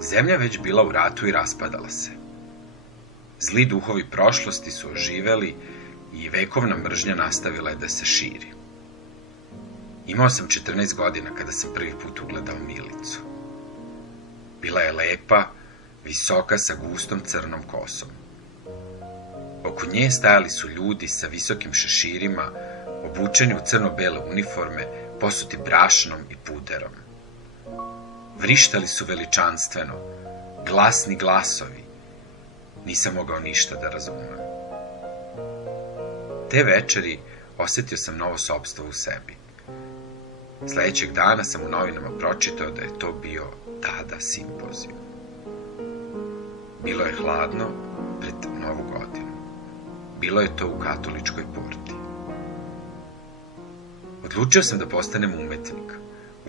Zemlja već bila u ratu i raspadala se. Zli duhovi prošlosti su oživeli i vekovna mržnja nastavila je da se širi. Imao sam 14 godina kada sam prvi put ugledao Milicu. Bila je lepa, visoka sa gustom crnom kosom. Oko nje stajali su ljudi sa visokim šeširima, obučeni u crno-bele uniforme, posuti brašnom i puderom. Vrištali su veličanstveno, glasni glasovi. Nisam mogao ništa da razumem. Te večeri osetio sam novo sopstvo u sebi. Sledećeg dana sam u novinama pročitao da je to bio tada simpozijum. Bilo je hladno pred Novu godinu. Bilo je to u Katoličkoj porti. Odlučio sam da postanem umetnik.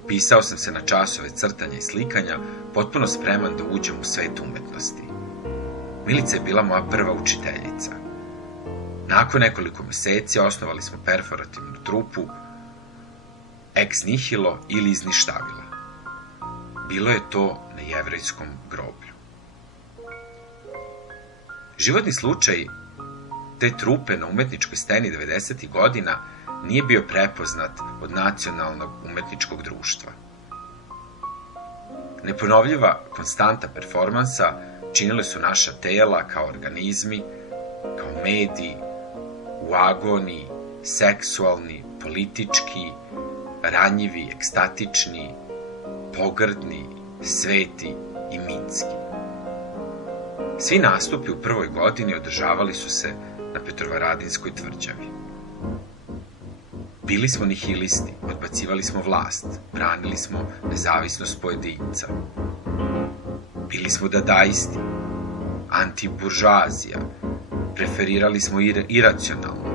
Upisao sam se na časove crtanja i slikanja, potpuno spreman da uđem u svet umetnosti. Milica je bila moja prva učiteljica. Nakon nekoliko meseci osnovali smo perforativnu trupu Ex nihilo ili iz ništavila. Bilo je to na jevrejskom groblju. Životni slučaj te trupe na umetničkoj sceni 90. godina nije bio prepoznat od Nacionalnog umetničkog društva. Neponovljiva konstanta performansa činile su naša tela kao organizmi, kao mediji, u agoniji, seksualni, politički, ranjivi, ekstatični, pogrdni, sveti i mitski. Svi nastupi u prvoj godini održavali su se na Petrovaradinskoj tvrđavi. Bili smo nihilisti, odbacivali smo vlast, branili smo nezavisnost pojedinca. Bili smo dadaisti, antiburžoazija, preferirali smo iracionalno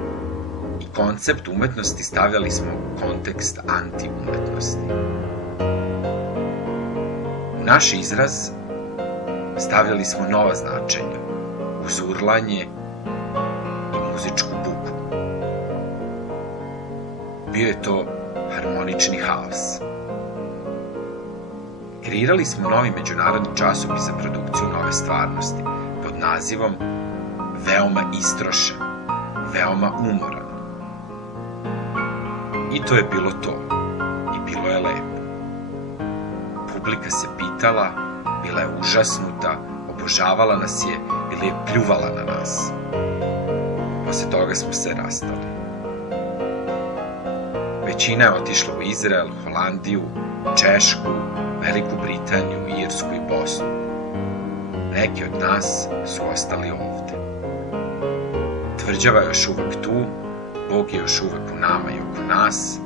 i koncept umetnosti stavljali smo u kontekst anti-umetnosti. U naš izraz stavljali smo nova značenja, uzurlanje i muzičku buku. Bio je to harmonični haos. Kreirali smo novi međunarodni časopis za produkciju nove stvarnosti pod nazivom Veoma istrošen, veoma umoran. I to je bilo to. I bilo je lepo. Publika se pitala, bila je užasnuta, obožavala nas je ili je pljuvala na nas. Posle toga smo se rastali. Većina je otišla u Izrael, Holandiju, Češku, Veliku Britaniju, Irsku i Bosnu. Neki od nas su ostali ovde. Tvrđava je još uvek tu, Bog je još uvek u nama i oko nas.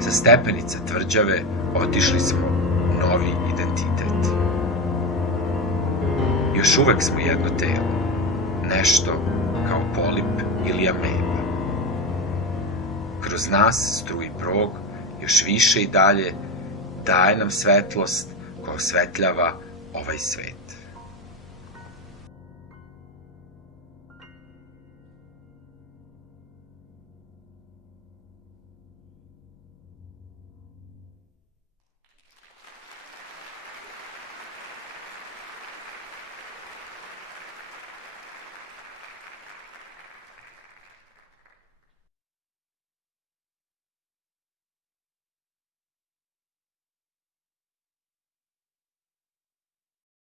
Sa stepenica tvrđave otišli smo u novi identitet. Još uvek smo jedno telo, nešto kao polip ili ameba. Kroz nas struji prog, još više i dalje, daje nam svetlost koja osvetljava ovaj svet.